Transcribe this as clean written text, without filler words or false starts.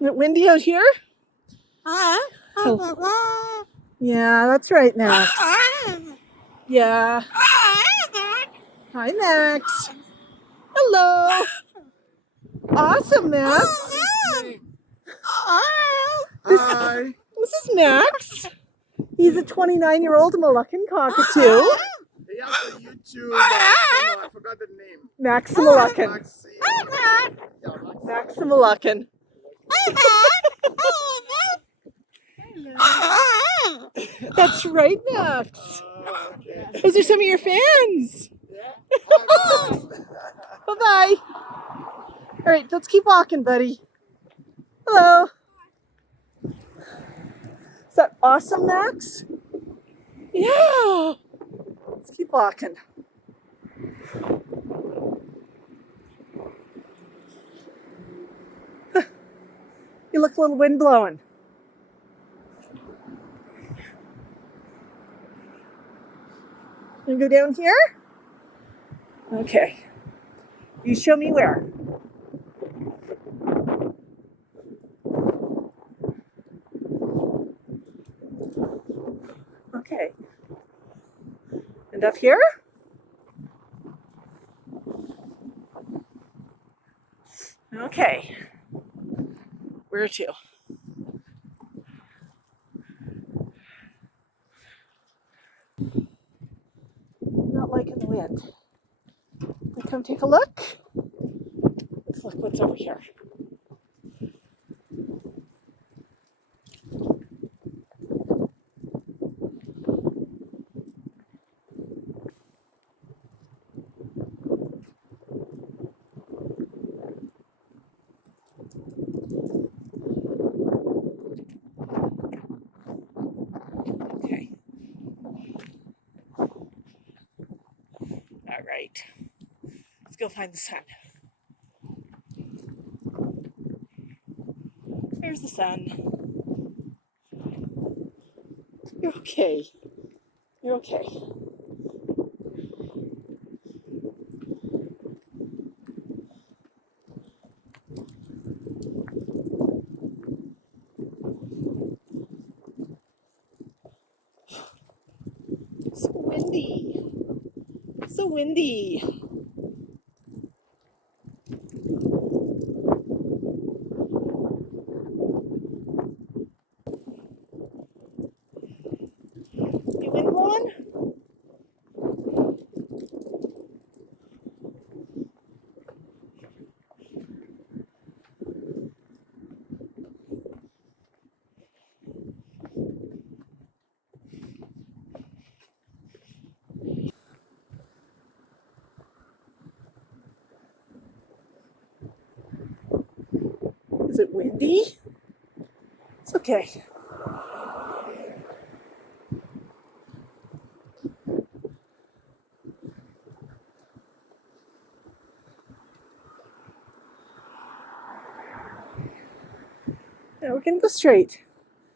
Is it windy out here? Oh. Yeah, that's right, Max. Yeah. Hi, Max. Hello. Awesome, Max. Hi. This is Max. He's a 29-year-old Moluccan cockatoo. He has a YouTube channel. I forgot the name. Max the Moluccan. Max, Max the Moluccan. That's right, Max. okay. Those are some of your fans. Yeah. Bye-bye. All right, let's keep walking, buddy. Hello. Is that awesome, Max? Yeah. Let's keep walking. You look a little wind blowing. You go down here? Okay. You show me where. Okay. And up here? Okay. Where to? Not liking the wind. Come take a look. Let's look what's over here. Okay. All right. Let's go find the sun. There's the sun. You're okay. You're okay. So windy. So windy. You wind blowing? Is it windy? It's okay. Now we're gonna go straight.